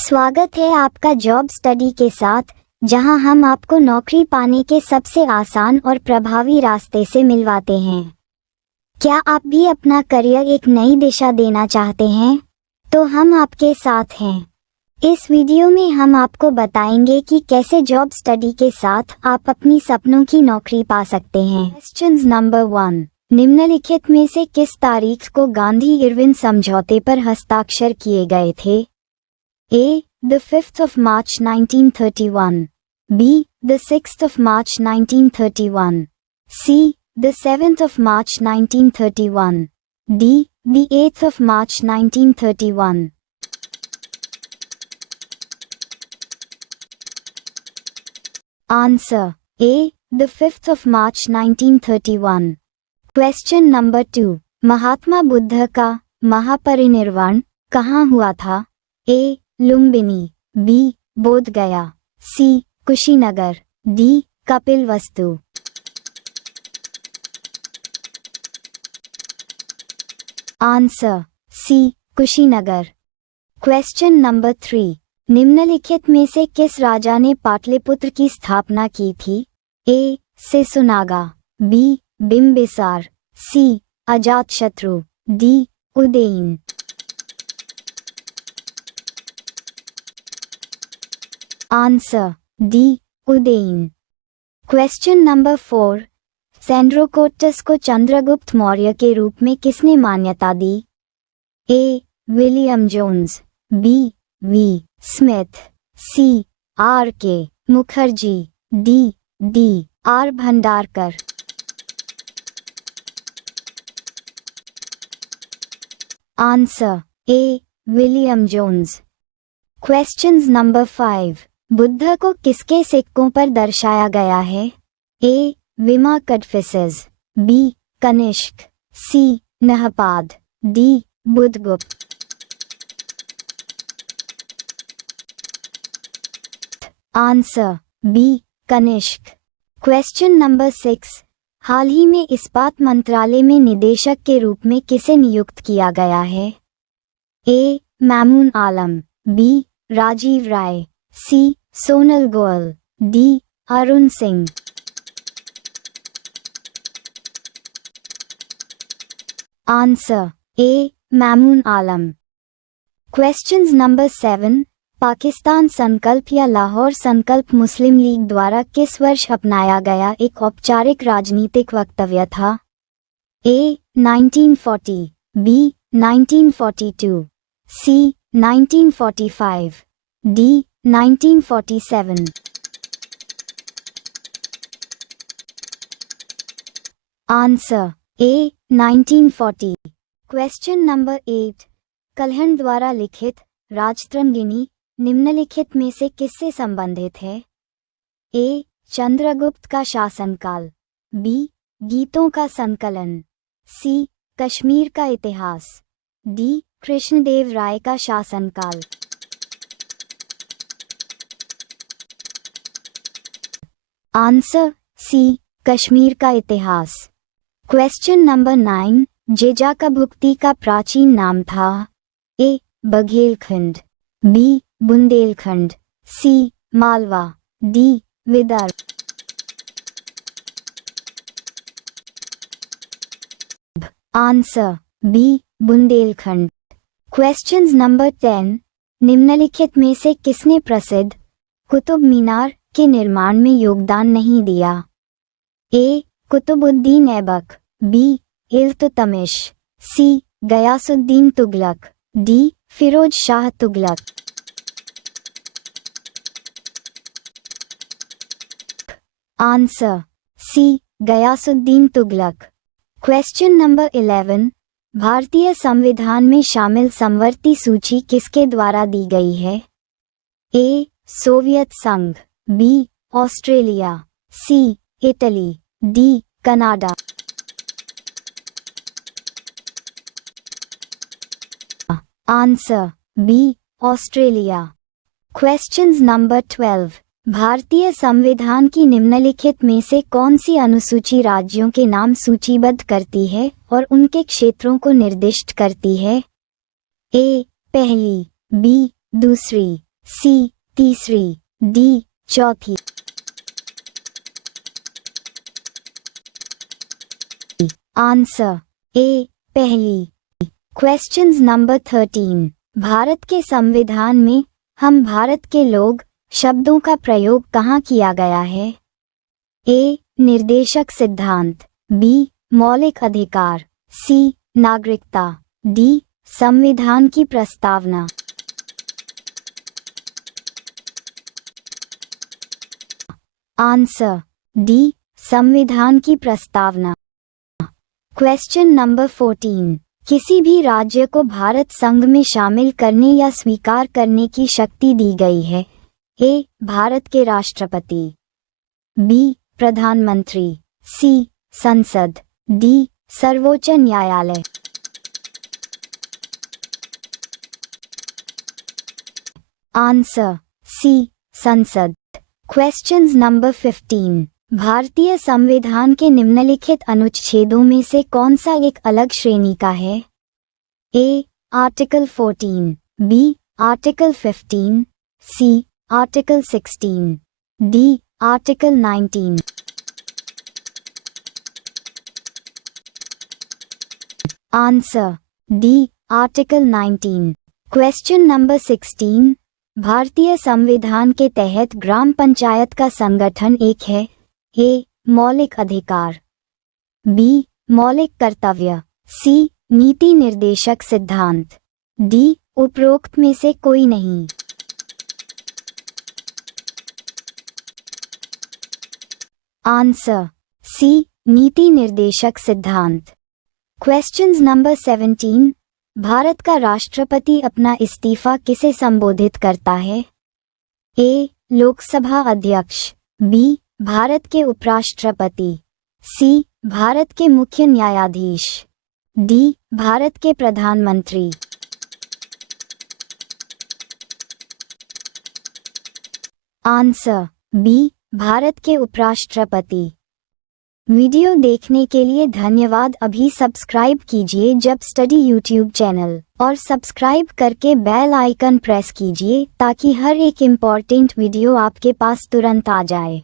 स्वागत है आपका जॉब स्टडी के साथ, जहां हम आपको नौकरी पाने के सबसे आसान और प्रभावी रास्ते से मिलवाते हैं। क्या आप भी अपना करियर एक नई दिशा देना चाहते हैं? तो हम आपके साथ हैं। इस वीडियो में हम आपको बताएंगे कि कैसे जॉब स्टडी के साथ आप अपनी सपनों की नौकरी पा सकते हैं। क्वेश्चन नंबर 1, निम्नलिखित में से किस तारीख को गांधी इरविन समझौते पर हस्ताक्षर किए गए थे? A. The 5th of March 1931. B. The 6th of March 1931. C. The 7th of March 1931. D. The 8th of March 1931. Answer A. The 5th of March 1931. Question number 2. Mahatma Buddha का महापरिनिर्वाण कहाँ हुआ था? A. Lumbini, B. Bodh Gaya, C. Kushinagar, D. Kapilavastu. Answer C. Kushinagar. Question number 3, निम्नलिखित में से किस राजा ने पाटलिपुत्र की स्थापना की थी? A. Shishunaga, B. Bimbisara, C. Ajatashatru, D. Udayan. Answer D. Udayan. Question number 4, Sandrocottus को चंद्रगुप्त मौर्य के रूप में किसने मान्यता दी? A. William Jones, B. V. Smith, C. R. K. Mukherjee, D. D. R. Bhandarkar. Answer A. William Jones. Questions number 5, Buddha को किसके सिक्कों पर दर्शाया गया है? A. Vima Kadphises, B. Kanishka, C. Nahapana, D. Buddhagupta. Answer B. Kanishka. Question number 6, हाल ही में इस्पात मंत्रालय में निदेशक के रूप में किसे नियुक्त किया गया है? A. Mamun Alam, B. Rajiv Rai, C. Sonal Goyal, D. Arun Singh. Answer A. Mamun Alam. Questions number 7, Pakistan संकल्प या लाहौर संकल्प मुस्लिम लीग द्वारा किस वर्ष अपनाया गया एक औपचारिक राजनीतिक वक्तव्य था? A. 1940, B. 1942, C. 1945, D. 1947। Answer A. 1940। Question number 8, Kalhana द्वारा लिखित राजतरंगिणी निम्नलिखित में से किससे संबंधित है? A. चंद्रगुप्त का शासनकाल, B. गीतों का संकलन, C. कश्मीर का इतिहास, D. कृष्णदेव राय का शासनकाल। Answer C. कश्मीर का इतिहास। क्वेश्चन नंबर 9, जेजा का भुक्ति का प्राचीन नाम था? A. Baghelkhand, B. Bundelkhand, C. Malwa, D. Vidarbha. Answer B. Bundelkhand. Questions number 10, निम्नलिखित में से किसने प्रसिद्ध कुतुब मीनार के निर्माण में योगदान नहीं दिया? A. Qutubuddin Aibak, B. Iltutmish, C. Ghiyasuddin Tughlaq, D. Firoz Shah Tughlaq. Answer C. Ghiyasuddin Tughlaq. Question number 11, भारतीय संविधान में शामिल समवर्ती सूची किसके द्वारा दी गई है? A. सोवियत संघ, B. Australia, C. Italy, D. Canada. Answer B. Australia. Questions number 12, भारतीय संविधान की निम्नलिखित में से कौन सी अनुसूची राज्यों के नाम सूचीबद्ध करती है और उनके क्षेत्रों को निर्दिष्ट करती है? A. पहली, B. दूसरी, सी तीसरी, डी चौथी। आंसर ए पहली। Questions number 13। भारत के संविधान में हम भारत के लोग शब्दों का प्रयोग कहाँ किया गया है? ए निर्देशक सिद्धांत, बी मौलिक अधिकार, सी नागरिकता, डी संविधान की प्रस्तावना। आंसर डी संविधान की प्रस्तावना। Question number 14। किसी भी राज्य को भारत संघ में शामिल करने या स्वीकार करने की शक्ति दी गई है? ए भारत के राष्ट्रपति, बी प्रधानमंत्री, सी संसद, डी सर्वोच्च न्यायालय। आंसर सी संसद। Questions number 15। भारतीय संविधान के निम्नलिखित अनुच्छेदों में से कौन सा एक अलग श्रेणी का है? A article 14, B article 15, C article 16, D article 19। Answer D article 19। Question number 16। भारतीय संविधान के तहत ग्राम पंचायत का संगठन एक है? ए मौलिक अधिकार, बी मौलिक कर्तव्य, सी नीति निर्देशक सिद्धांत, डी उपरोक्त में से कोई नहीं। आंसर सी नीति निर्देशक सिद्धांत। Questions number 17। भारत का राष्ट्रपति अपना इस्तीफा किसे संबोधित करता है? ए लोकसभा अध्यक्ष, बी भारत के उपराष्ट्रपति, सी भारत के मुख्य न्यायाधीश, डी भारत के प्रधानमंत्री। आंसर बी भारत के उपराष्ट्रपति। वीडियो देखने के लिए धन्यवाद। अभी सब्सक्राइब कीजिए जब स्टडी यूट्यूब चैनल और सब्सक्राइब करके बेल आइकन प्रेस कीजिए ताकि हर एक इम्पॉर्टेंट वीडियो आपके पास तुरंत आ जाए।